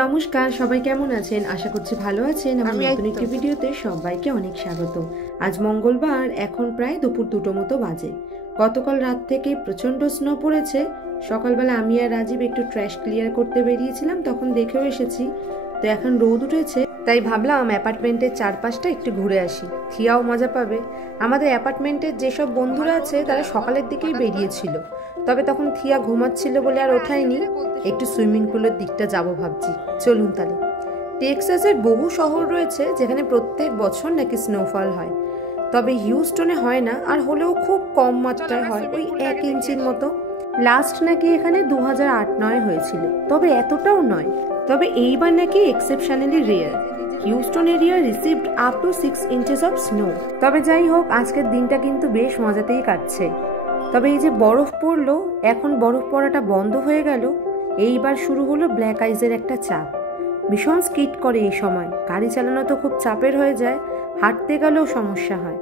নমস্কার, সবাই কেমন আছেন? আশা করছি ভালো আছেন। আমার নতুন একটি ভিডিওতে সবাইকে অনেক স্বাগত। আজ মঙ্গলবার, এখন প্রায় দুপুর 2টো মতো বাজে। গতকাল রাত থেকে প্রচন্ড স্নো পড়েছে। সকালবেলা আমি আর রাজীব একটু ট্র্যাশ ক্লিয়ার করতে বেরিয়েছিলাম, তখন দেখেও এসেছি। তো এখন রোদ উঠেছে, তাই ভাবলাম অ্যাপার্টমেন্টের চারপাশটা একটু ঘুরে আসি, থিয়াও মজা পাবে। আমাদের অ্যাপার্টমেন্টের যেসব বন্ধুরা আছে তারা সকালের দিকেই বেরিয়েছিল, তবে তখন থিয়া ঘুমাচ্ছিল বলে আর ওঠায়নি। একটু সুইমিং পুলের দিকটা যাব ভাবছি। চলুন তাহলে। টেক্সাসের বহু শহর রয়েছে যেখানে প্রত্যেক বছর নাকি স্নোফল হয়, তবে হিউস্টনে হয় না, আর হলেও খুব কম মাত্রায় হয়, ওই 1 ইঞ্চির মতো। লাস্ট নাকি এখানে 2008-9 হয়েছিল, তবে এতটাও নয়। তবে এইবার নাকি exceptionally rare. Houston area received up to 6 inches of snow. তবে যাই হোক, আজকের দিনটা কিন্তু বেশ মজাতেই কাটছে। তবে এই যে বরফ পড়লো, এখন বরফ পড়াটা বন্ধ হয়ে গেল। এইবার শুরু হলো ব্ল্যাক আইসের একটা চাপ। ভীষণ স্কিড করে এই সময়, গাড়ি চালানো তো খুব চাপের হয়ে যায়, হাঁটতে গেলেও সমস্যা হয়।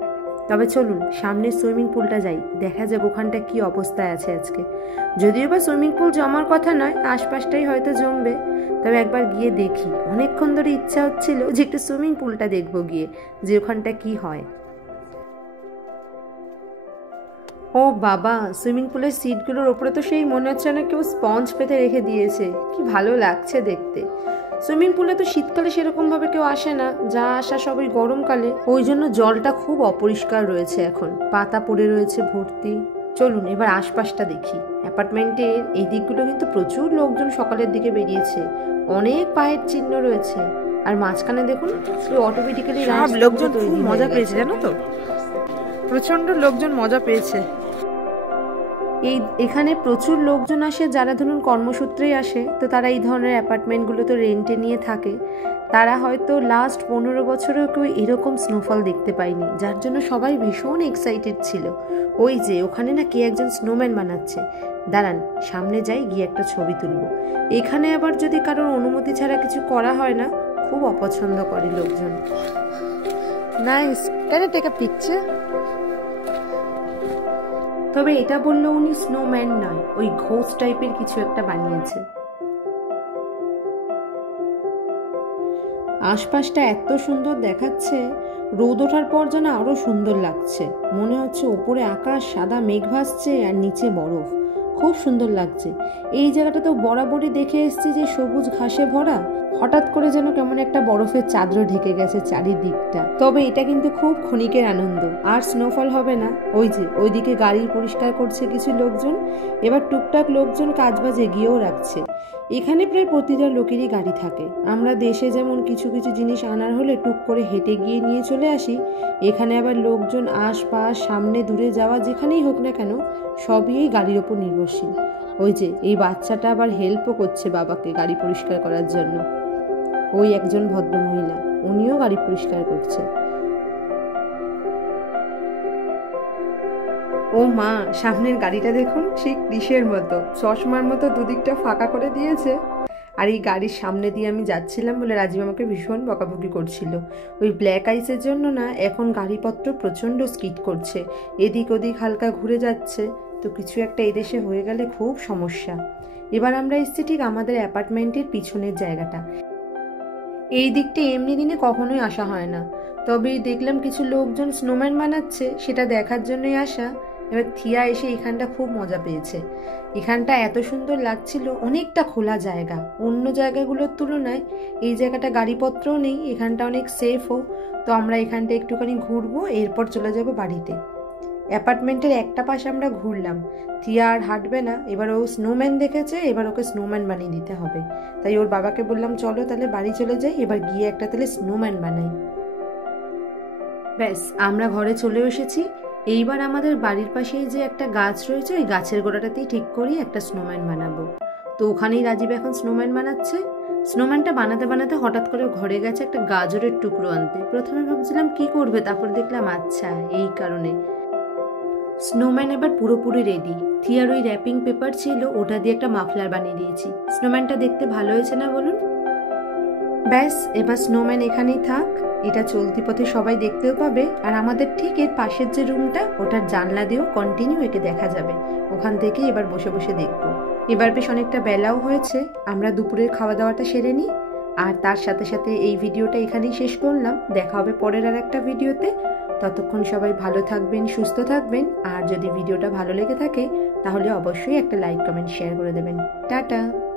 তবে চলুন সামনের সুইমিং পুলটা যাই, দেখা যাক ওখানটা কি অবস্থায় আছে আজকে। যদিও বা সুইমিং পুল জমার কথা নয়, আশপাশটাই হয়তো জমবে। তবে একবার গিয়ে দেখি, অনেকক্ষণ ধরে ইচ্ছা হচ্ছিল যে একটু সুইমিং পুলটা দেখবো গিয়ে, যে ওখানটা কি হয়। ও বাবা, সুইমিং পুলের সিটগুলোর ওপরে তো সেই মনে হচ্ছে না কেউ স্পঞ্জ পেতে রেখে দিয়েছে। কি ভালো লাগছে দেখতে। সুইমিং পুলে তো শীতকালে সেরকম ভাবে কেউ আসে না, যা আসা সবই গরমকালে, ওই জন্য জলটা খুব অপরিষ্কার রয়েছে, এখন পাতা পড়ে রয়েছে ভর্তি। চলুন এবার আশপাশটা দেখি। অ্যাপার্টমেন্টের এই দিকগুলো কিন্তু প্রচুর লোকজন সকালের দিকে বেরিয়েছে, অনেক পায়ের চিহ্ন রয়েছে। আর মাঝখানে দেখুন, ওই অটোমেটিক্যালি সব লোকজন খুব মজা পেয়েছে, জানো তো, প্রচন্ড লোকজন মজা পেয়েছে। এখানে প্রচুর লোকজন আসে, যারা ধরুন কর্মসূত্রেই আসে, তো তারা এই ধরনের অ্যাপার্টমেন্টগুলো তো রেন্টে নিয়ে থাকে। তারা হয়তো লাস্ট 15 বছরেও কেউ এরকম স্নোফল দেখতে পায়নি, যার জন্য সবাই ভীষণ এক্সাইটেড ছিল। ওই যে ওখানে না কে একজন স্নোম্যান বানাচ্ছে। দাঁড়ান সামনে যাই, গিয়ে একটা ছবি তুলব। এখানে আবার যদি কারোর অনুমতি ছাড়া কিছু করা হয় না, খুব অপছন্দ করে লোকজন। Nice, can I take a picture? তবে এটা বললো উনি স্নোম্যান নয়, ওই ঘোস্ট টাইপের কিছু একটা বানিয়েছে। আশপাশটা এত সুন্দর দেখাচ্ছে, রোদ ওঠার পর যেন আরো সুন্দর লাগছে। মনে হচ্ছে ওপরে আকাশ, সাদা মেঘ ভাসছে, আর নিচে বরফ। খুব সুন্দর লাগছে। এই জায়গাটা তো বরাবরই দেখে এসেছি যে সবুজ ঘাসে ভরা, হঠাৎ করে যেন কেমন একটা বরফের চাদর ঢেকে গেছে চারিদিকটা। তবে এটা কিন্তু খুব ক্ষণিকের আনন্দ, আর স্নোফল হবে না। ওই যে ওইদিকে গাড়ি পরিষ্কার করছে কিছু লোকজন, এবার টুকটাক লোকজন কাজবাজ এগিয়েও রাখছে। এখানে প্রায় প্রতিটা লোকেরই গাড়ি থাকে। আমরা দেশে যেমন কিছু কিছু জিনিস আনার হলে টুক করে হেঁটে গিয়ে নিয়ে চলে আসি, এখানে আবার লোকজন আশপাশ, সামনে দূরে যাওয়া যেখানেই হোক না কেন, সবই এই গাড়ির ওপর নির্ভরশীল। ওই যে এই বাচ্চাটা আবার হেল্পও করছে বাবাকে গাড়ি পরিষ্কার করার জন্য। ওই একজন ভদ্রমহিলা, উনিও গাড়ি পরিষ্কার করছে। ও মা, সামনের গাড়িটা দেখুন, সেই কৃষের মতো, চশমার মতো দুদিকটা ফাঁকা করে দিয়েছে। আর এই গাড়ির সামনে দিয়ে আমি যাচ্ছিলাম বলে রাজীব আমাকে ভীষণ বকাবকি করছিল। ওই ব্ল্যাক আইসের জন্য না এখন গাড়িপত্র প্রচণ্ড স্কিড করছে, এদিক ওদিক হালকা ঘুরে যাচ্ছে। তো কিছু একটা এদেশে হয়ে গেলে খুব সমস্যা। এবার আমরা এসেছি ঠিক আমাদের অ্যাপার্টমেন্টের পিছনের জায়গাটা। এই দিকটা এমনি দিনে কখনোই আসা হয় না, তবে দেখলাম কিছু লোকজন স্নোম্যান বানাচ্ছে, সেটা দেখার জন্যই আসা। এবার থিয়া এসে এখানটা খুব মজা পেয়েছে। এখানটা এত সুন্দর লাগছিল, অনেকটা খোলা জায়গা, অন্য জায়গাগুলোর তুলনায় এই জায়গাটা গাড়িপত্রও নেই, এখানটা অনেক সেফও। তো আমরা এখানটা একটুখানি ঘুরবো, এরপর চলে যাব বাড়িতে। অ্যাপার্টমেন্টের একটা পাশে আমরা ঘুরলাম, থিয়া আর হাঁটবে না। এবার ও স্নোম্যান দেখেছে, এবার ওকে স্নোম্যান বানিয়ে দিতে হবে। তাই ওর বাবাকে বললাম চলো তাহলে বাড়ি চলে যাই, এবার গিয়ে একটা তাহলে স্নোম্যান বানাই। ব্যাস আমরা ঘরে চলে এসেছি। এইবার আমাদের বাড়ির পাশেই যে একটা গাছ রয়েছে, ওই গাছের গোড়াটাতেই ঠিক করি একটা স্নোম্যান বানাবো। তো ওখানেই রাজীব এখন স্নোম্যান বানাচ্ছে। স্নোম্যানটা বানাতে বানাতে হঠাৎ করে ঘরে গেছে একটা গাজরের টুকরো আনতে। প্রথমে ভাবছিলাম কি করবে, তারপর দেখলাম আচ্ছা এই কারণে। স্নোম্যান এবার পুরোপুরি রেডি। থিয়ার ওই র্যাপিং পেপার ছিল, ওটা দিয়ে একটা মাফলার বানিয়ে দিয়েছি। স্নোম্যানটা দেখতে ভালো হয়েছে না বলুন? ব্যাস এবার স্নোম্যান এখানেই থাক, এটা চলতি পথে সবাই দেখতেও পাবে। আর আমাদের ঠিক এর পাশের যে রুমটা, ওটার জানলা দিয়েও কন্টিনিউ একে দেখা যাবে। ওখান থেকে এবার বসে বসে দেখবো। এবার বেশ অনেকটা বেলাও হয়েছে, আমরা দুপুরের খাওয়া দাওয়াটা সেরে নিই। আর তার সাথে সাথে এই ভিডিওটা এখানেই শেষ করলাম। দেখা হবে পরের আর একটা ভিডিওতে। ততক্ষণ সবাই ভালো থাকবেন, সুস্থ থাকবেন। আর যদি ভিডিওটা ভালো লেগে থাকে তাহলে অবশ্যই একটা লাইক, কমেন্ট, শেয়ার করে দেবেন। টাটা।